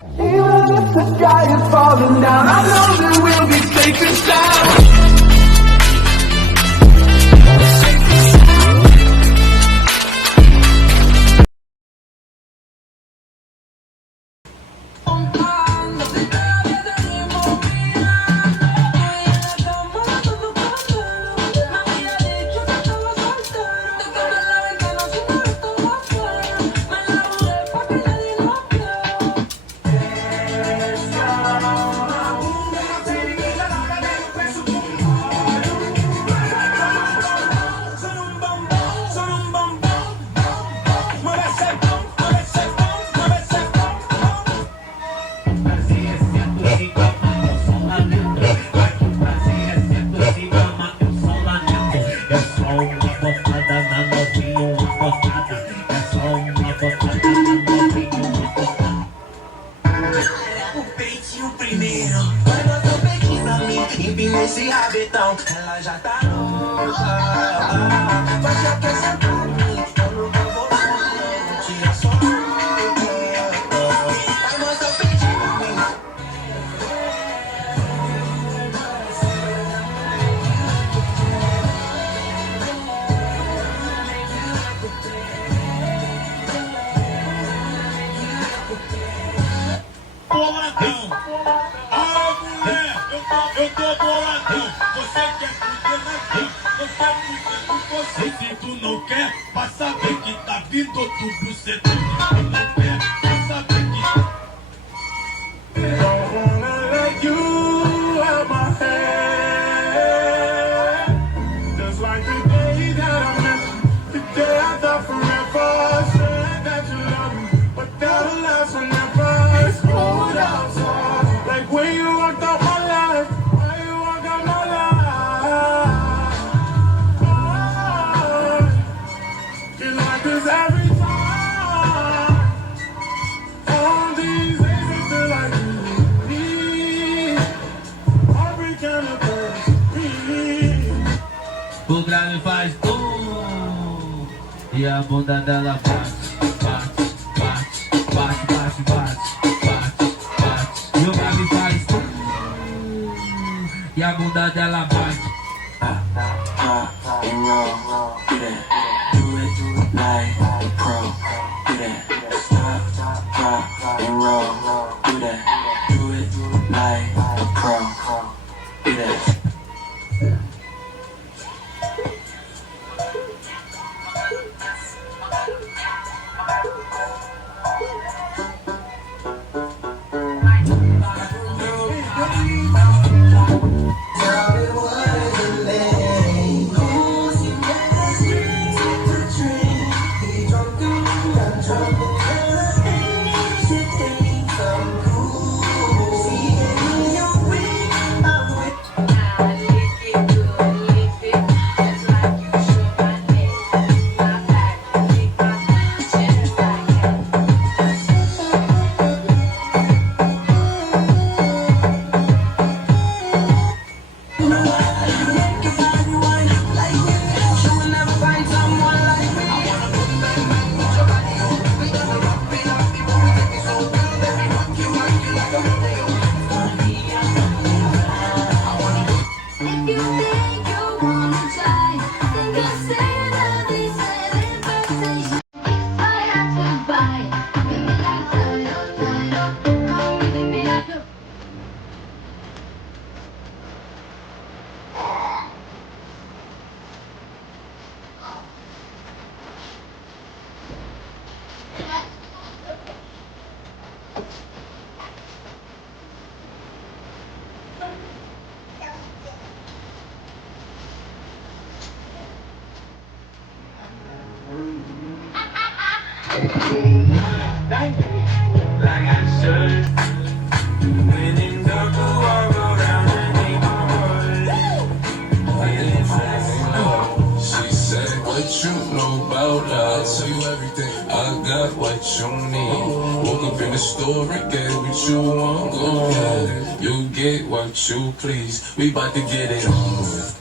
Even if the sky is falling down, I know that we'll be safe and sound. Esse rabetão, ela já tá louca. Mas já quer sentar em mim, eu nunca vou tirar só vai mostrar pedir pra mim. Boladão, ah mulher, eu tô boladão. Você quer fuder na quem? Você fuder com você. Se tu não quer, vai saber que tá vindo outro bucetão. Se tu não quer, vai saber que Don't wanna let you out my head. Just like the day that I met you, the day I thought forever. Said that you love me, but that'll last forever. It's cold outside, like when you walked out my life. Why you walk out my life? You like this every time. All these days I feel like me. Heartbreak anniversary. O grave faz e a bunda dela bate, bate, bate, bate, bate, bate, bate. E o grave faz e a bunda dela bate. Rock and roll, do that. Do it like a pro, do that. Stop, rock and roll, do that. Do it like a pro, do that. like I should. When in dark, I go down the neighborhood. Feeling flexible. She said, what you know about love? I'll tell you everything. I got what you need. Woke up in the store and get what you want. Go ahead, you get what you please. We bout to get it on with.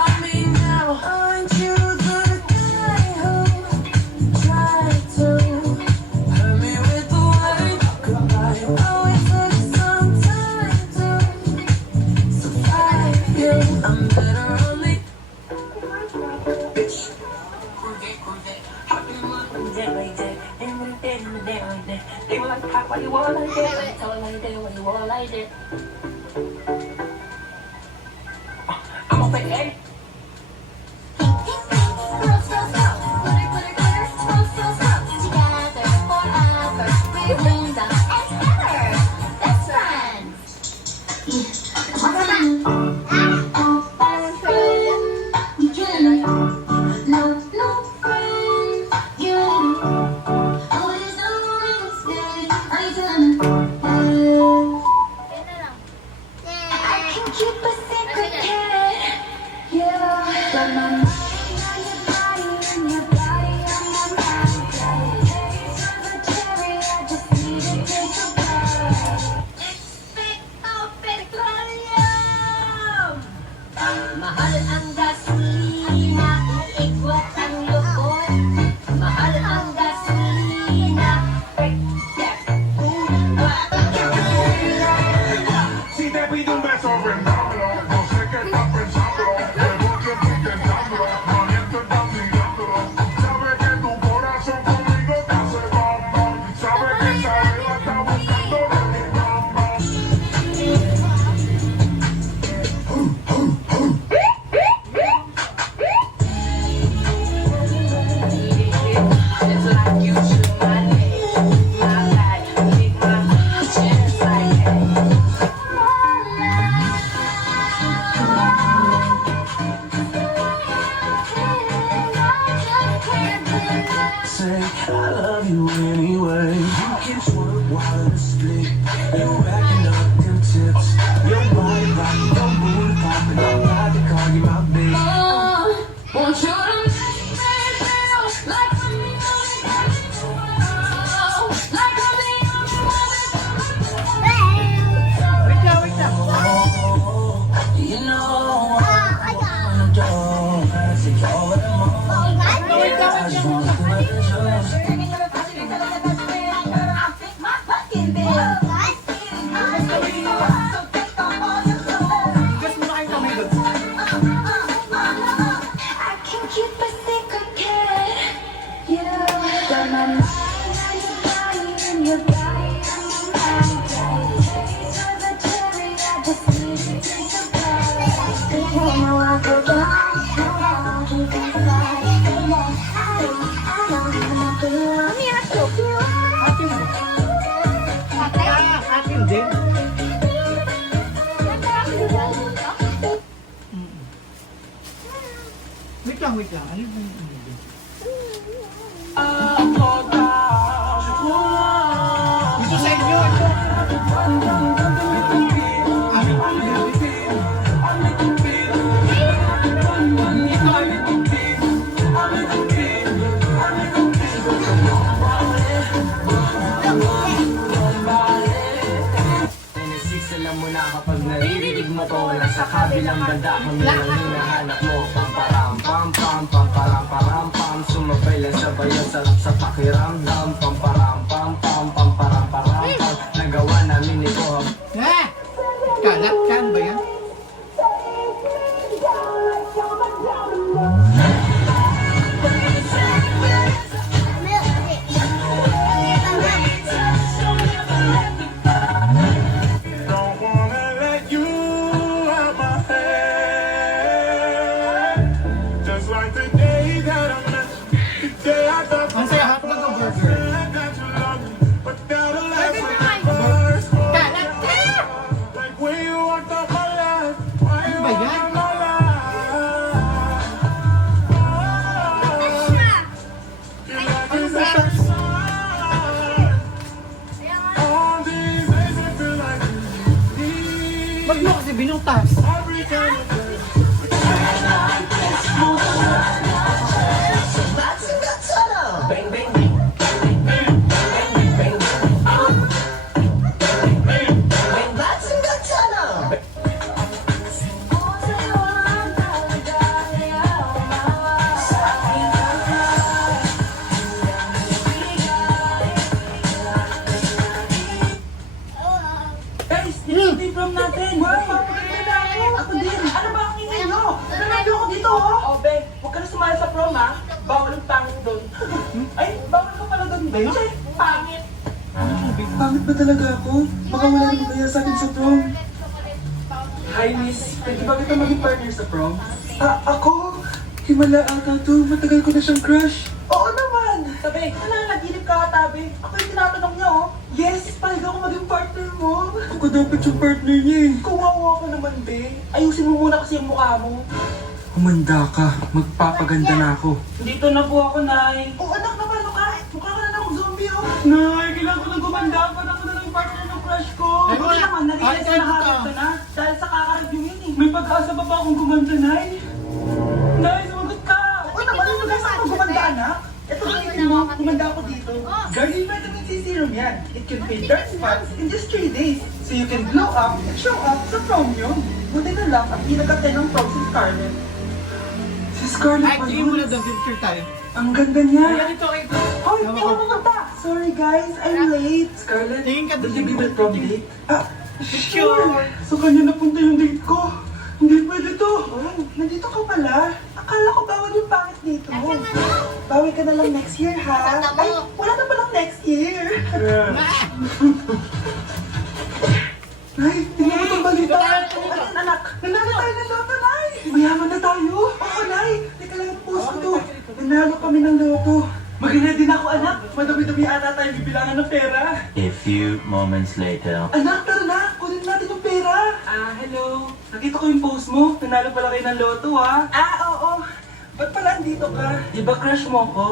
I mean now, aren't you the guy who tried to hurt me with the word goodbye? Oh, it took some time to survive you. I'm better only. They were like, why you all like that? Tell like that, why you all like that? I'm gonna say, hey. Keep a secret, kid. Yeah, but my mind on your body and your body on my mind. Taste of a cherry, I just need to take a bite. Mahal ang gasolina, ikwat ang lukot. Mahal ang gasolina, Si te pido un beso, vendámelo. No sé qué estás pensando, pero que estoy intentándolo. No miento, estás mirándolo. Sabes que tu corazón conmigo te hace bam bam. Sabes que esa beba está buscando de mi bam bam. just like you should my name. My life, take my chance like that. Say I love you anyway. You can twerk while it's split. You racking up them tips. Your body rocking, your booty popping. I'm about to call you my bitch. Want you to make me feel like I'm the only girl in the world. Like I'm the only one You know I wanna do. I take you over the moon. I just wanna feel like it's yours. I can keep a secret, kid. You got my mind on your body and your body on my mind. Taste of a cherry, I just need to take a bite. You know I go down, you can fly. I don't wanna do. Akin din. Wait lang, wait lang. Ano yung ito sa inyo, ito. Alam mo na kapag naririnig mo to, nasa kabilang banda kami lang hinahanap mo. Pamparam pam pam pamparam param pam, sumabay lang sabay ang sarap sa pakiramdam. Pamparam pam pam pamparam param pam, nagawa namin ito. Kalat kan ba yan? Don't wanna let you out my head. Just like the day that I met you, the day I thought Ang saya hotdog o burger? said that you love me, but that'll last forever. Kalat ka! Like when you walked out my life, why you Ano ba yan? walked my life? You're like a second sign. All these days I feel like you need Wag mo kasi binutas. every kind of day. Hindi prom natin. Wow, papaganda na ako. Ako din. Ano ba ang ingay nyo? Nanalo ako dito, oh. Oh, be, huwag ka na sumali sa prom, ha? Bawal ang pangit doon. Ay, bawal ka pala doon, be. Che, pangit. Pangit ba talaga ako? Baka wala naman kaya sa akin sa prom. Hi, miss. Pwede ba kita maging partner sa prom? Ako? Himala ata to. Matagal ko na siyang crush. Oo naman. Sabi, nanaginip ka katabi. Ako yung tinatanong niya, oh. Yes, pwede ako maging partner mo. Ako dapat yung partner niya eh. Kawawa ka naman, be. Ayusin mo muna kasi yung mukha mo. Humanda ka. Magpapaganda na ako. Dito na po ako, Nay. Oh, anak naman, ano ka? Mukha ka na ng zombie, oh. Nay, kailangan ko nang gumanda. Para ako na lang partner ng crush ko. Ay, Buti wala. naman, narinig Ay, na habit ito. ka na. Dahil sa kakareview yun, eh. May pag-asa pa ba akong gumanda, Nay? Nay, sumagot ka. Oo naman, ano guys ako gumanda, anak? Ito gamitin mo, gumanda ako dito. Garden Vitamin C Serum yan. It can fade dark spots in just 3 days. So you can glow up and show up sa prom yun. Buti na lang ang pinag-attend ng prom si Scarlett. Si Scarlett Ay, pa tingin mo yun. na doon, picture tayo. Ang ganda niya. Ayan ito, ito. Hoy, hindi ako pumunta. Sorry guys, I'm late. Scarlett, Tingin ka will doon. you be my prom date? Sure. Sa kanya napunta yung date ko. Hindi pwede to. Oh, nandito ka pala. Akala ko bawal yung pangit dito. Bawal ka na lang next year, ha? Ay, wala na palang next year. Nay, tingnan mo itong balita. Ano, anak? Nanalo tayo ng loto, Nay! Mayaman na tayo. Oo, Nay! Teka lang yung post ko to. Nanalo kami ng loto. Maganda din ako, anak. Madami-dami ata tayo bibilangan ng pera. A few moments later. Anak, tara na. Kunin natin yung pera. Hello. Nakita ko yung post mo. Nanalo pala kayo ng loto, ha? Oo. Ba't pala andito ka? Di ba crush mo ko?